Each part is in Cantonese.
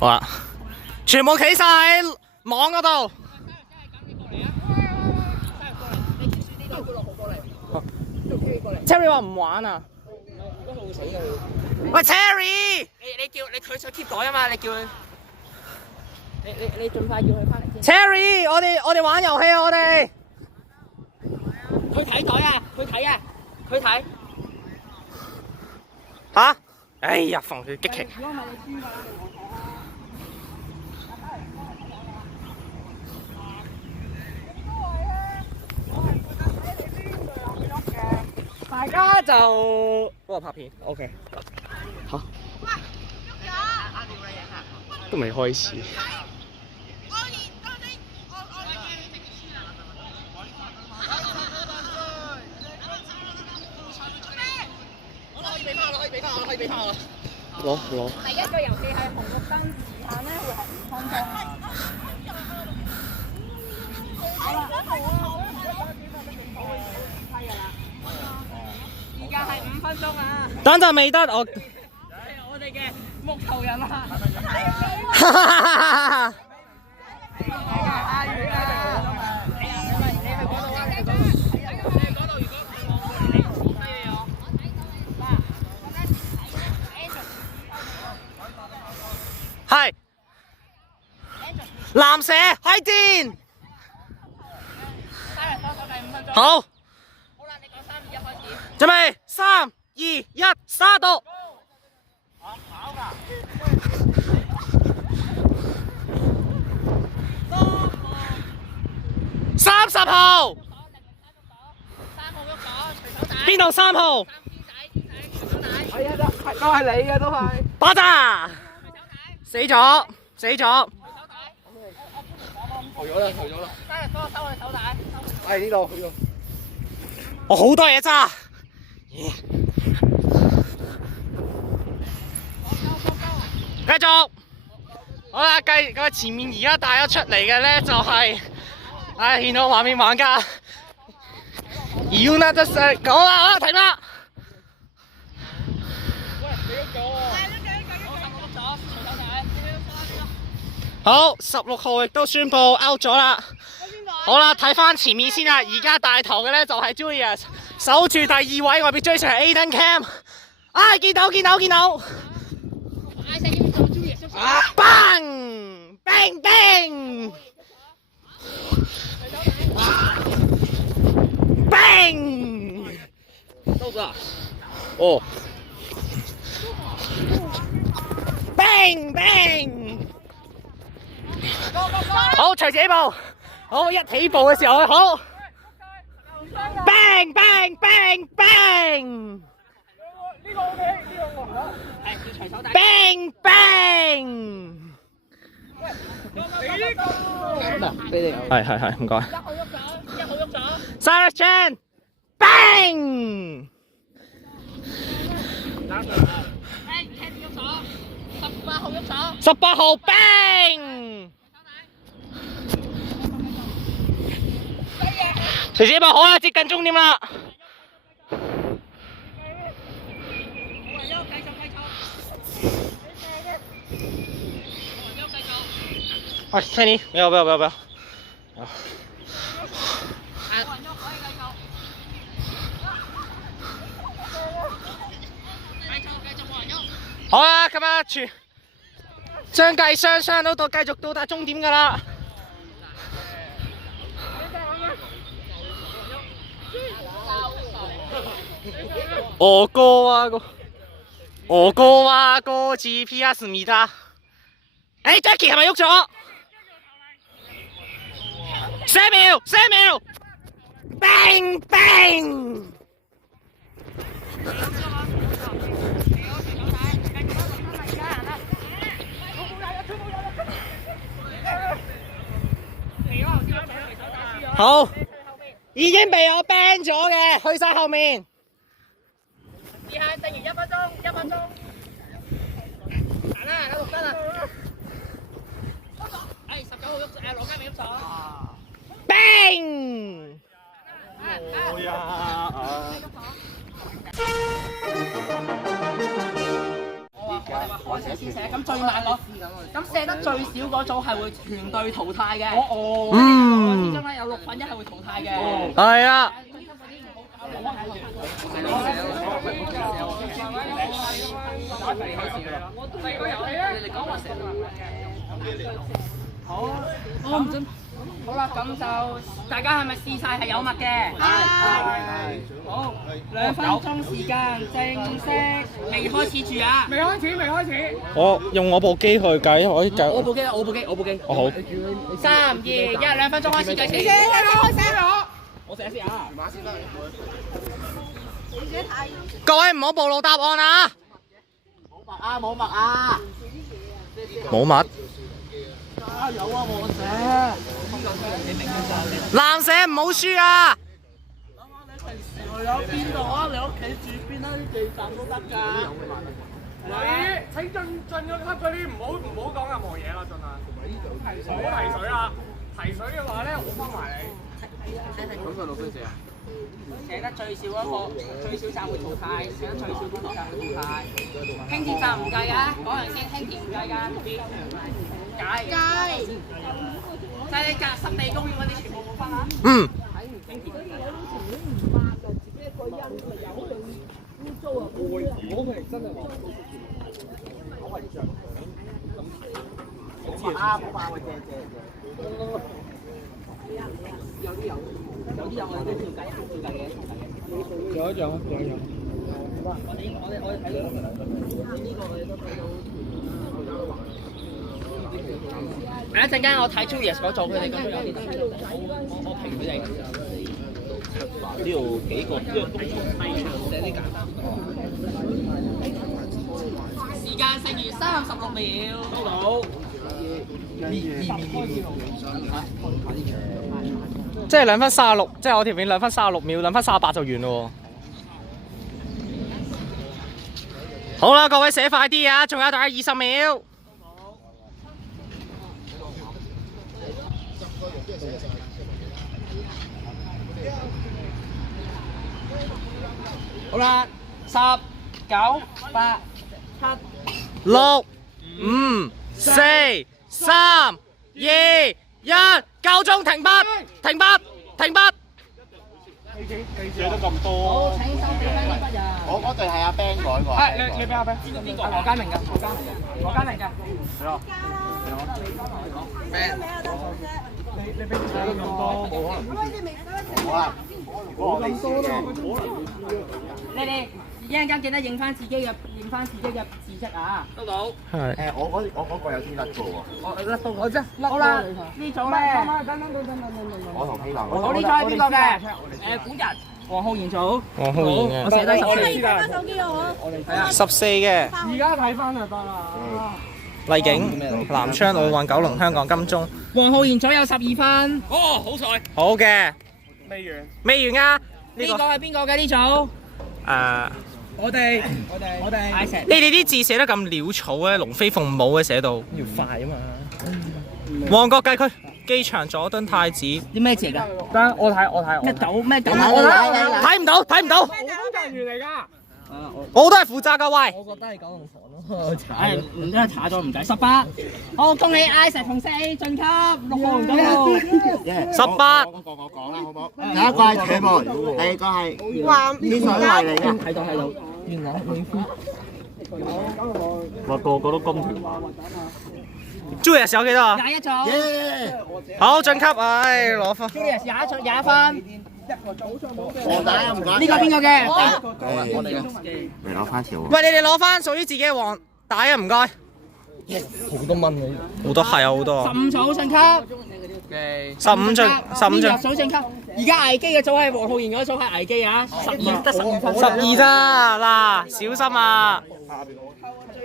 好啦，全部企晒喺網嗰度。Cherry 話唔玩啊！喂 ，Cherry， 你叫佢想 keep 袋啊嘛，你叫佢，你盡快叫佢翻嚟先。Cherry，我哋玩遊戲啊，我哋。佢睇袋啊，佢睇啊，佢睇。吓？哎呀，防佢激氣。大家就幫我拍片 ，OK。好。都未開始。可以俾翻我啦。攞。第一個遊戲係紅綠燈時限咧，會係5分鐘。而家係5分鐘啊！等陣未得，我哋嘅木頭人啊！係。藍蛇開電。好。好啦，你講3、2、1開始。準備3、2、1，沙到。30號。邊度3號？係啊，都係你嘅都係。爆炸！死咗。逃咗啦。收你手帶。係呢度。我好多嘢揸。繼續。好啦，前面而家帶咗出嚟嘅咧就係，見到畫面玩家。United States 講啦，停啦。好，16號亦都宣布 out 咗啦。好啦，睇翻前面先啦。而家帶頭嘅咧就係 Julius， 守住第2位外邊追上係 Aiden Cam。見到。bang bang bang bang。收咗啊？哦。bang bang。好，隨自己步。好，一起步嘅時候，好。bang bang bang bang。呢個 OK， 呢個我唔得。係要隨手帶。bang bang。嗱，俾你。係，唔該。1號喐咗。Sarah Chan bang。Ken 喐咗。18號喐咗。18號 bang。隨自己步，好啦，接近終點啦。喂，Kenny，不要。好啦，咁啊，相繼雙都繼續到達終點㗎啦。我哥話個 GPS 唔得。Jackie 係咪喐咗？4秒 ，bang bang。好，已經被我 ban 咗嘅，去晒後面。而係定完1分鐘。行啦，喺綠燈啊。19號喐，羅家明喐咗。bang。哦呀！開始先寫，咁最慢攞，咁寫得最少嗰組係會團隊淘汰嘅。嗯，之中咧有6分一係會淘汰嘅。係啊。好啦，咁就大家係咪試晒係有墨嘅？係。好，2分鐘時間，正式未開始住啊！未開始。我用我部機去計，我計。我部機。哦好。 3、2、1，2分鐘開始計時。我寫先啊！各位唔好暴露答案啊！冇墨啊！冇墨。有啊，我寫。藍寫唔好輸啊！有邊度啊？你屋企住邊啊？啲地站都得㗎。你請進咗級嗰啲唔好講任何嘢啦，盡量。唔好提水啊！提水嘅話咧，我幫埋你。咁就6分寫啊？寫得最少嗰個最少站會淘汰，寫得最少嗰個站會淘汰。輕鐵站唔計㗎，講完先，輕鐵唔計㗎。計。即係你隔濕地公園嗰啲全部冇分啊？嗯。一陣間我睇 Julius 嗰組，佢哋嗰組有啲我評佢哋。呢度幾個，呢個工寫啲簡單。時間剩餘36秒。收到。即係2分36，即係我條片2分36秒，2分38就完咯。好啦，各位寫快啲啊！仲有大概20秒。好啦，10、9、8、7、 6、5、4、3、2、1，夠鐘停筆，停筆，停筆。寫得咁多。好，請收俾翻啲筆人。我嗰隊係阿 Ben 改喎。係你俾阿 Ben。邊個？羅嘉明㗎，羅嘉明㗎。你俾寫得咁多，冇可能。好啊。冇咁多都你哋一陣間記得影翻自己嘅字跡啊！收到。係。我嗰個有啲甩嘅喎。我甩到我啫。好啦，呢組咧。我同希望。我呢組係邊個嘅？古人。黃浩然組。黃浩然嘅。我寫低14。手機我。係啊。 14嘅。而家睇翻就得啦。麗景、南昌奧運、九龍、香港金鐘。黃浩然組有12分。哦，好彩。好嘅。未完啊！呢個係邊個嘅呢組？我哋。你哋啲字寫得咁潦草咧，龍飛鳳舞嘅寫到。要快啊嘛！旺角街區機場佐敦太子。啲咩字嚟㗎？得，我睇。咩豆咩豆？睇唔到，睇唔到。工作人員嚟㗎。我都係負責㗎，喂。我覺得係九龍塘咯。唉，唔得查咗唔計18。好，恭喜 Isaac 同 4A 晉級6號唔到。18。我講啦，好唔好？第一個係屯門，第二個係天水圍嚟嘅。睇到。原來你我個個都金團話。 Julius 有幾多啊21組。好晉級，唉，攞分。 Julius 21分。我打唔打？呢個邊個嘅？我哋嘅。嚟攞翻條。喂，你哋攞翻屬於自己嘅黃帶啊，唔該。好多蚊啊！好多係啊，好多。 15組晉級。 15進。組晉級。而家危機嘅組係黃浩然嗰組係危機啊，12得12分。 12咋嗱，小心啊！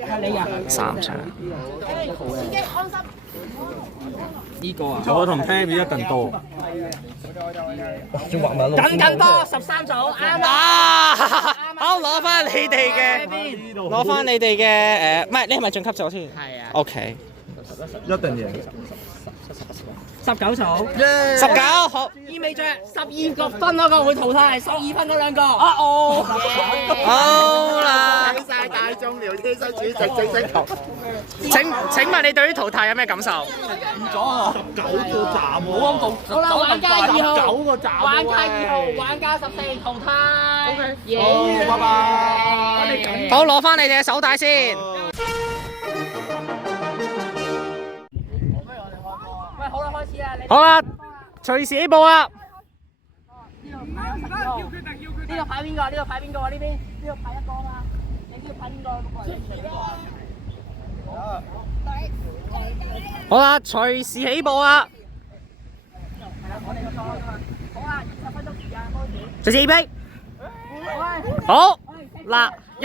係你啊！3場。呢個啊？我同 Pam 一定多。更多13組啱啊！好，攞翻你哋嘅，攞翻你哋嘅唔係，你係咪晉級咗先？係啊。OK。一定贏。19數。 19好。意味着12個分嗰個會淘汰，12分嗰兩個。好啦。睇晒大眾聊天室主席正式圖。請問你對於淘汰有咩感受？好啦，玩家2號，玩家2號，玩家14淘汰。好，拜拜。好，攞翻你哋嘅手帶先。喂，好啦，開始啦，你好啦，隨時起步啦。呢度排邊個？呢度排邊個啊？呢邊呢度排一個嘛？你呢度排邊個？好啦，隨時起步啦。好啦，20分鐘時間開始。隨時預備。好，嗱一。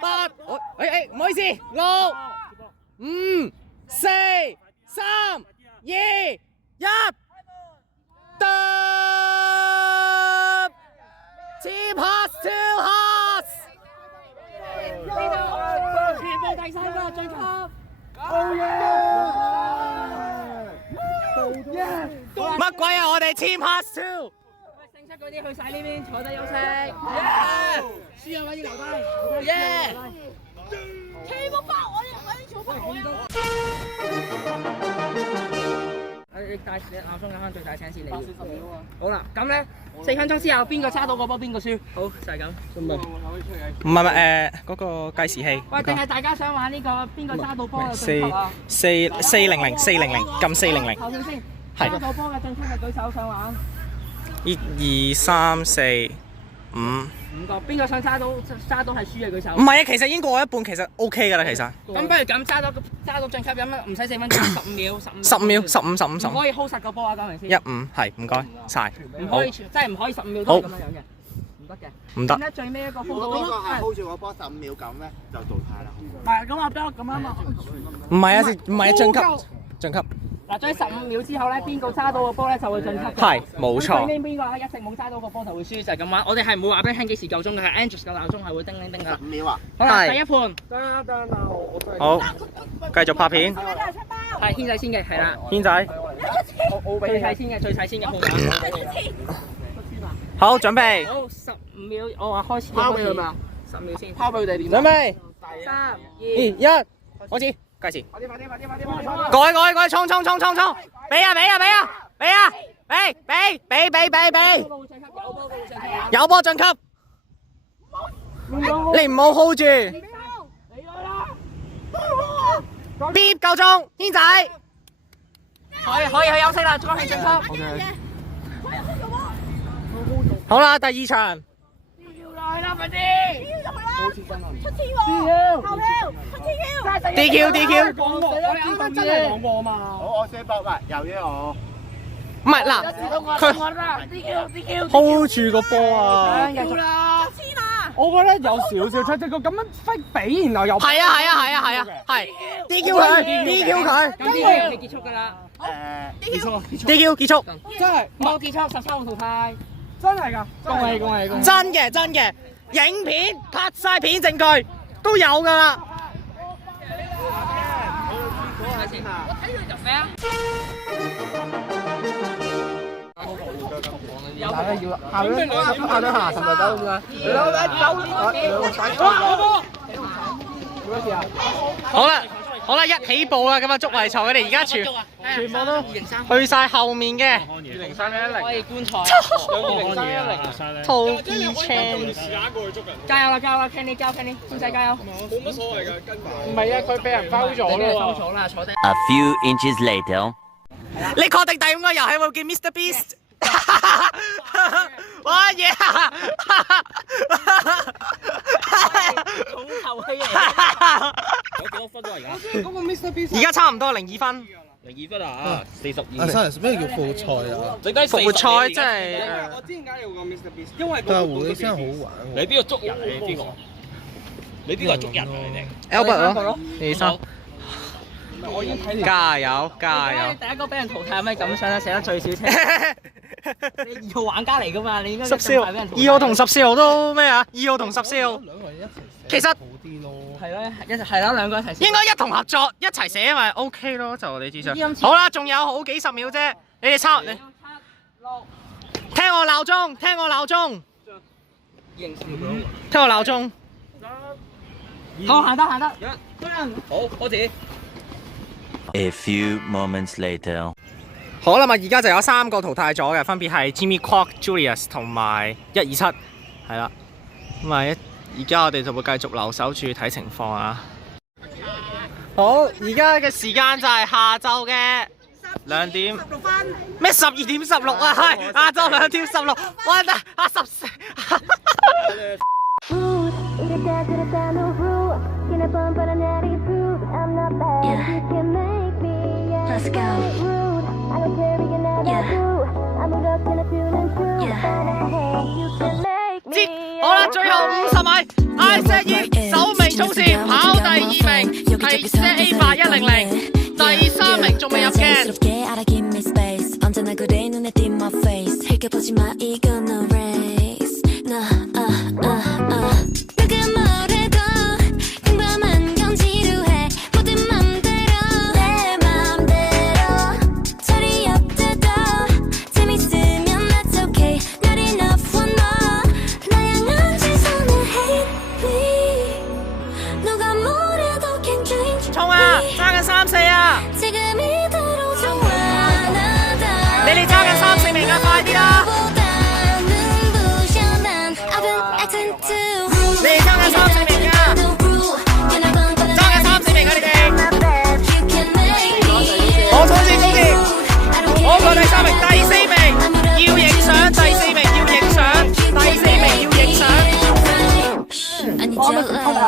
8，唔好意思，6、5、4、3、2、1，得 ，Team Pass to Pass。第三個晉級。乜鬼啊！我哋 Team Pass Two。勝出嗰啲去晒呢邊坐低休息。輸啊！快啲留低。耶！全部包我哋做翻我你大你鬧鐘啱啱最大聲先你。好啦，咁咧4分鐘之後邊個揸到個波邊個輸。好就係咁。唔係嗰個計時器。喂，定係大家想玩呢個邊個揸到波嘅晉級啊400撳400。頭先先。係。揸到波嘅晉級嘅舉手想玩。1、2、3、4、5。5個，邊個想揸到係輸嘅舉手。唔係啊，其實已經過一半，其實 OK 㗎啦，其實。咁不如咁揸到晉級有乜唔使4分鐘，15秒15秒，15。唔可以 hold 實個波啊，講明先。15係唔該晒。唔可以真係唔可以15秒都係咁樣嘅，唔得嘅。唔得。咁咧最尾一個 hold 到邊個係 hold 住個波15秒咁咧，就淘汰啦。係咁啊，得咁啱啊。唔係啊，唔係啊，晉級。嗱，在15秒之後咧，邊個揸到個波咧就會晉級。係，冇錯。最尾邊個一直冇揸到個波就會輸，就係咁玩。我哋係唔會話俾你聽幾時夠鐘嘅，係 Andrew 嘅鬧鐘係會叮叮叮㗎。15秒啊！好啦，係第一盤。好，繼續拍片。係軒仔先嘅，係啦。軒仔。最細先嘅，最細先嘅號碼。好，準備。好，15秒，我話開始。拋俾佢嘛？10秒先。拋俾佢哋點？準備。3、2、2、1，開始。計時。快啲！改！衝！俾啊！有波晉級。你唔好 hold 住。嗶夠鐘，軒仔。可以去休息啦，再去晉級。好啦，第2場。來啦，快啲！出天喎！投票！出天喎 DQ。我啱啱真係講過嘛。好，我先博埋，由於我唔係嗱，佢 hold 住個波啊！我覺得有少少出，即個咁樣揮比，然後又係啊，係 DQ 佢，跟住你結束㗎啦。DQ 結束，真係冇結束，13號淘汰。真係㗎，恭喜！真嘅，影片拍晒片證據都有㗎啦。我睇佢入咩啊？大家要下兩下，係咪得咁啊？好啦，一起步啦，咁啊，捉圍賽佢哋而家全部都去晒後面嘅。203110可以觀賽。有203110。Toby Chan，加油啦 ，Kenny 軒仔加油。冇乜所謂㗎，跟埋。唔係啊，佢俾人包咗咯。收咗啦，坐低。 A few inches later. 你確定第5個遊戲會叫 Mr Beast？哇嘢啊！重頭戲嚟。有幾多分啊？而家嗰個 Mr Beast 而家差唔多02分。 02分啊！42。阿 Sir， 咩叫復賽啊？最低復活賽即係我知點解要個 Mr Beast，因為但係會真係好玩喎。你邊個捉人啊？你邊個？你邊個係捉人啊？你哋 Albert 咯，2、3。我已經睇加油！第一個俾人淘汰有咩感想咧？寫得最少車。你2號玩家嚟㗎嘛？你應該14號，2號同14號都咩啊？2號同14號。兩個人一齊其實好啲咯。係咯，係啦，兩個一齊。應該一同合作一齊寫咪 OK 咯，就我哋之上。好啦，仲有好幾十秒啫，你哋抄。聽我鬧鐘，聽我鬧鐘。好，行得。好，開始。 A few moments later. 好啦嘛，而家就有3個淘汰咗嘅，分別係 Jimmy Kwok、Julius 同埋127，係啦。咁啊，而家我哋就會繼續留守住睇情況啊。好，而家嘅時間就係下晝嘅2點16分。咩12點16啊？係下晝2點16。哇！得14。Let's go. Yeah. Yeah. 好啦，最後50米，Isaac 首名衝線，跑第2名係 ZA8100，第3名仲未入鏡。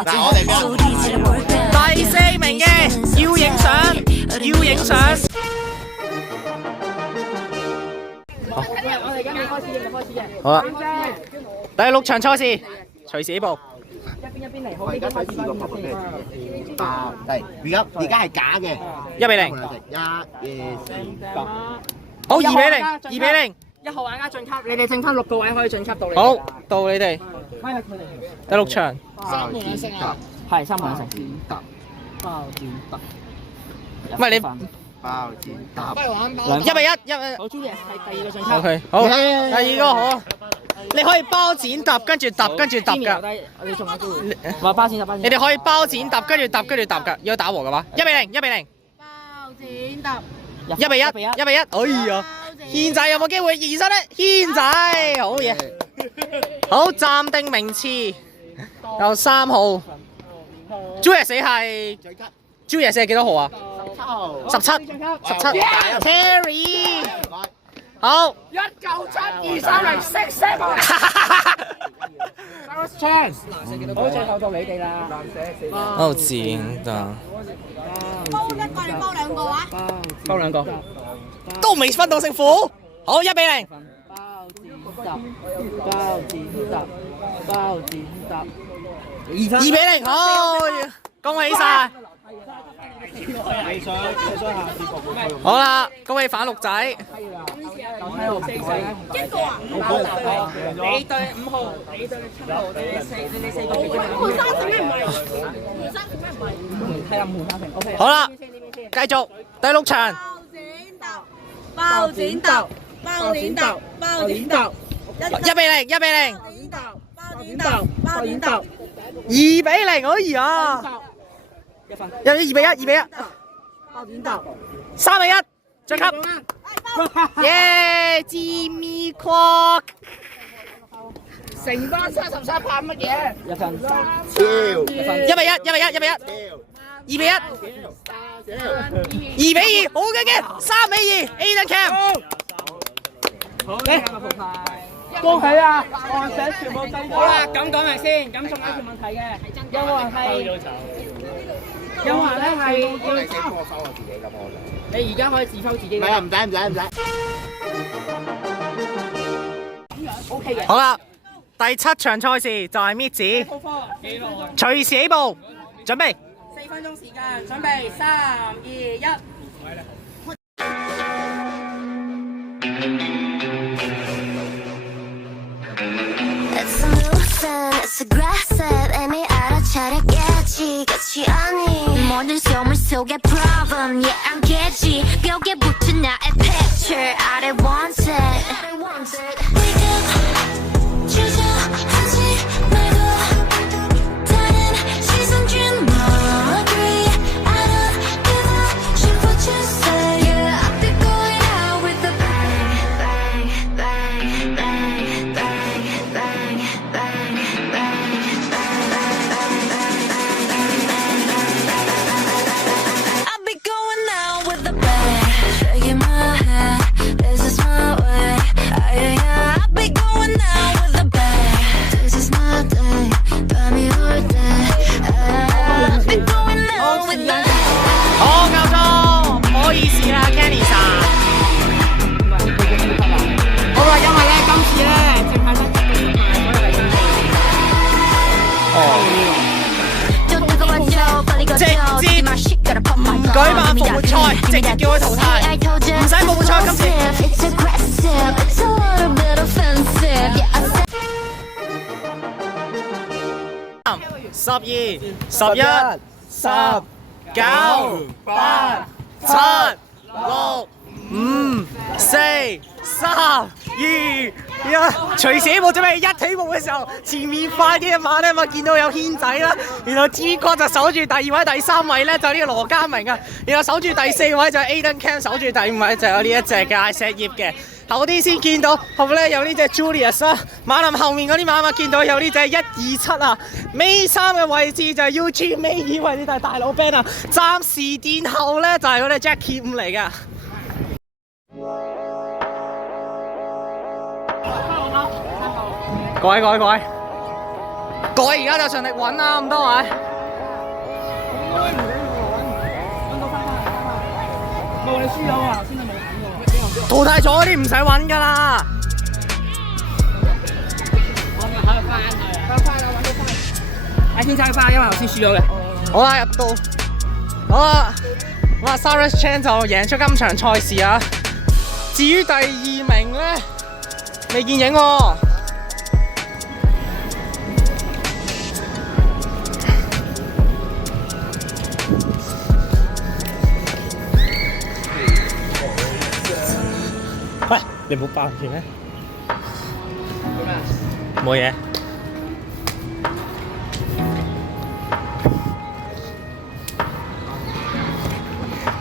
嗱，我哋咩？第4名嘅要影相，要影相。我哋今日開始嘅。好啦，第6場賽事，隨時起步。一邊嚟，好，我而家想試個拍先。係，而家係假嘅。1比0。1、2、3。好，2比0，2比0。1號玩家晉級，你哋剩翻6個位可以晉級到你。好，到你哋。第6場。包剪揼，係3盤勝。包剪揼，唔係你包剪揼。 1比1，1。好，Julius 係第2個晉級。OK， 好，第2個好。你可以包剪揼，跟住揼，跟住揼㗎。你仲有機會。話包剪揼，你哋可以包剪揼，跟住揼，跟住揼㗎。如果打和嘅話，1比0，1比0。包剪揼。 1比1，1比1。哎呀，軒仔有冇機會延伸咧？軒仔，好嘢。好，暫定名次有3號。Julius 係 Julius 係幾多號啊？17。Terry。好。chance，好，最後到你哋啦。包剪揼。包一個定包兩個啊？包2個。都未分到勝負。好，1比0。包剪揼。2比0，好，恭喜晒。好啦，恭喜反6仔。一個啊？你對5號，你對7號，你4個。換衫做咩唔係？換衫做咩唔係？係啊，換衫成。OK。好啦，繼續第6場。包剪揼。包剪揼。包剪揼。 1比0，1比0。包剪揼。包剪揼。 2比0，哎呀！2比1，2比1。包剪揼。 3比1，晉級。耶！Jimmy Kwok。成班73拍乜嘢？1分。超。 1比1，1比1，1比1。2比1。2比2，好嘅，3比2 ，Aiden Cam。好嘅，恭喜啊！我寫全部真。好啦，咁講明先，咁仲有一條問題嘅，有冇人係？有冇人咧係要？我收我自己咁我就。你而家可以自收自己。唔係啊，唔使。 OK 嘅。好啦，第7場賽事就係搣紙，隨時起步，準備。 4分鐘時間，準備3、2、1。 It's a nuisance, it's aggressive. 이미 알아차렸겠지. 끝이 아닌 모든 소문 속의 problem. Yeah, I'm catchy. 벽에 붙은 나의 picture. I don't want it. Wake up, 주저하지 말고 다른 시선 준 agree. I don't give a shit what you say. Yeah, I'll be going out with a bang, bang, bang, bang, bang, bang, bang, bang. I'll be going out with a bang. Shaking my head, this is my way. Yeah, I'll be going out with a bang. This is my day, 밤이 올 때. I'll be going out with a bang. 好，夠鐘，唔好意思啦，Kenny さん。好啦，因為咧今次咧淨係得1個人可以嚟唔舉辦復活賽，直接叫佢淘汰，唔使復活賽今次。12、11、10、9、8、7、6、5、4、3、2、1，隨時起步準備一起步嘅時候，前面快啲一晚咧嘛，見到有軒仔啦，然後G哥就守住第2位、第3位咧就呢個羅家明啊，然後守住第4位就係 Aiden Cam， 守住第5位就有呢一隻嘅艾石葉嘅。後啲先見到，後邊咧有呢隻 Julius 啦，馬林後面嗰啲馬嘛見到有呢隻127啊，尾3嘅位置就係 UG 尾2位呢就係大佬 Ben 啊，暫時殿後咧就係嗰隻 Jackie 5嚟噶。各位，各位而家就盡力揾啦，咁多位。冇你輸咗啊！先係冇揾淘汰咗嗰啲唔使揾㗎啦。睇先猜花，因為頭先輸咗嘅。好啦，入到，好啦，咁啊 Cyrus Chan 就贏出今場賽事啊。至於第2名咧，未見影喎。喂，你冇爆片咩？冇嘢。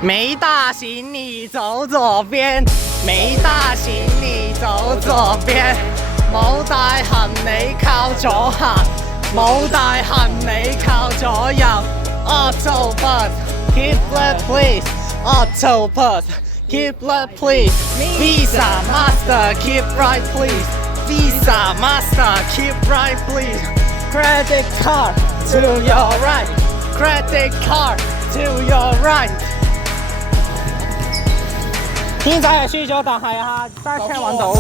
没大行你走左邊，沒大行你走左邊，冇大行你靠左行，冇大行你靠左右。Autobus, keep left please. Autobus, keep left please. Visa, Master, keep right please. Visa, Master, keep right please. Credit card to your right. Credit card to your right. 天仔係輸咗，但係啊，揸車揾到。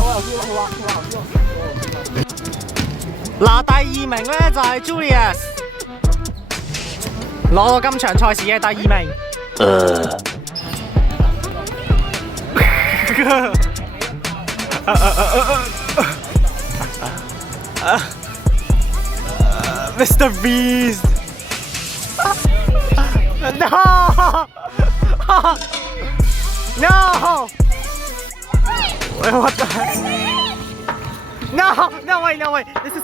嗱，第2名咧就係 Julius， 攞到今場賽事嘅第2名。Mr. Beast。No! No! Wait, what the heck? No! No, wait, no, wait. This is...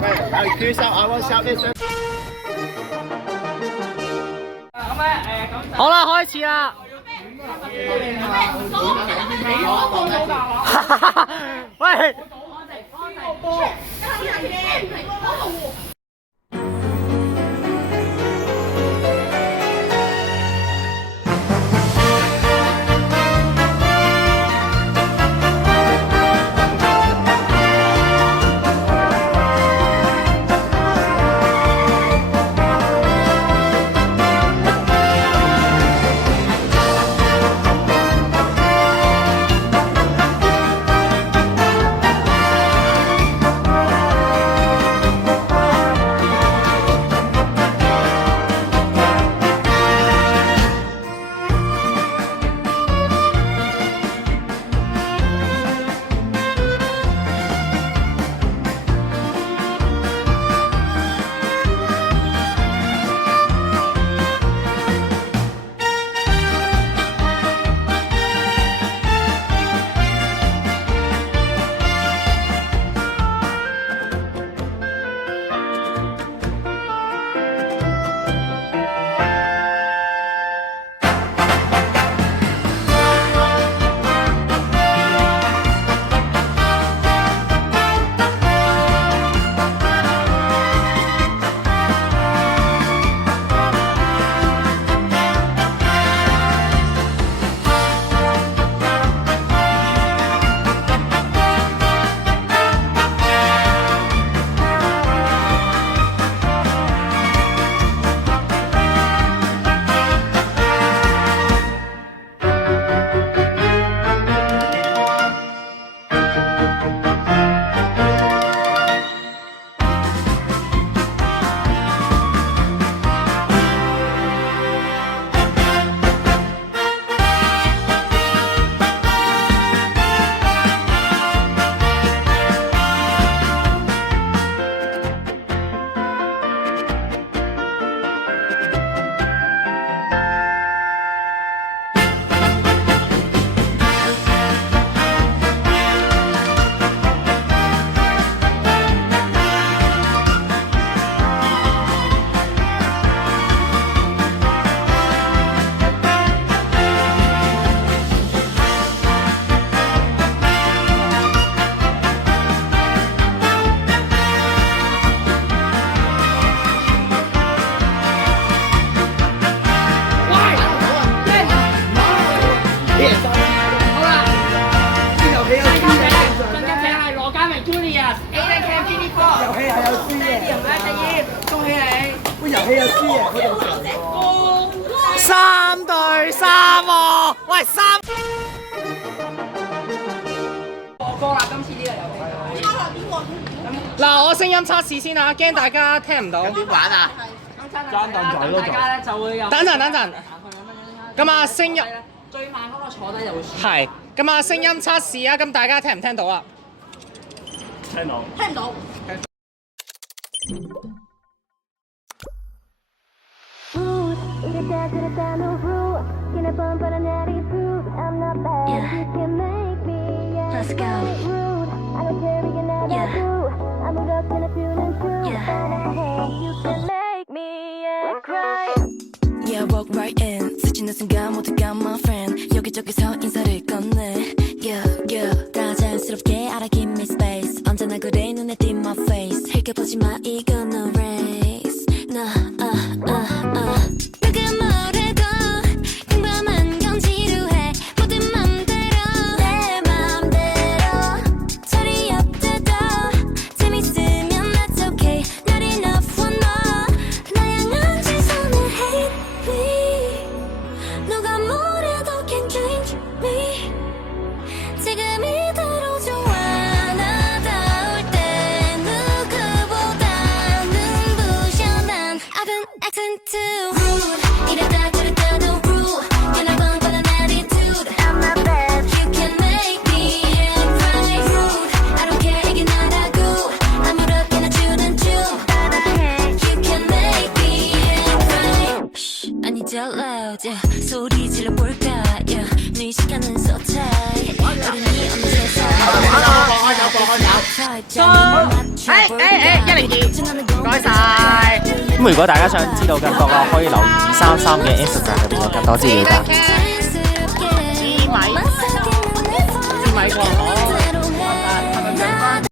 Wait, I do shout, I want shout this. 好啦，開始啦！喂！ Julius Aiden Cam Jimmy Fox。遊戲係有輸嘅。第二，恭喜你。喂，遊戲有輸嘅，佢哋3對3喎，喂3。播歌啦，今次呢個遊戲。嗱，我聲音測試先啊，驚大家聽唔到。點玩啊？爭凳仔咯，大家咧就會有。等陣。咁啊，聲音最慢嗰個坐低就會輸。係。咁啊，聲音測試啊，咁大家聽唔聽到啊？聽唔到。Let's go. Yeah, walk right in. 스치는 순간 모두가 my friend. 여기저기서 인사를 건네. Yeah, 다 자연스럽게 알아 give me space. 언제나 그래 눈에 띈 my face. 흘겨보지 마 이건 no race. 누가 뭐래도 평범한 건 지루해. 모든 맘대로 내 맘대로. 자리 없대도 재밌으면 that's okay. Not enough for no. 다양한 시선을 hate me. 누가 뭐래도 can't change me. 지금 이대로 좋아. 나다울 때 누구보다 눈부셔 난. I've been acting too rude. 이러다 저러다도 rude. 연합은 뻔한 attitude. I'm not bad. You can make me act right. Rude. I don't care 이게 나라고. 아무렇게나 주는 중. You can make me act right. Shh, 아니 too loud. Yeah. 소리 질러볼까. Yeah. 네 시간은 so tight. 어른이 없는 세상. 唔該晒。咁如果大家想知道更多嘅，可以留意233嘅 Instagram 入邊有更多資料㗎。知米過河。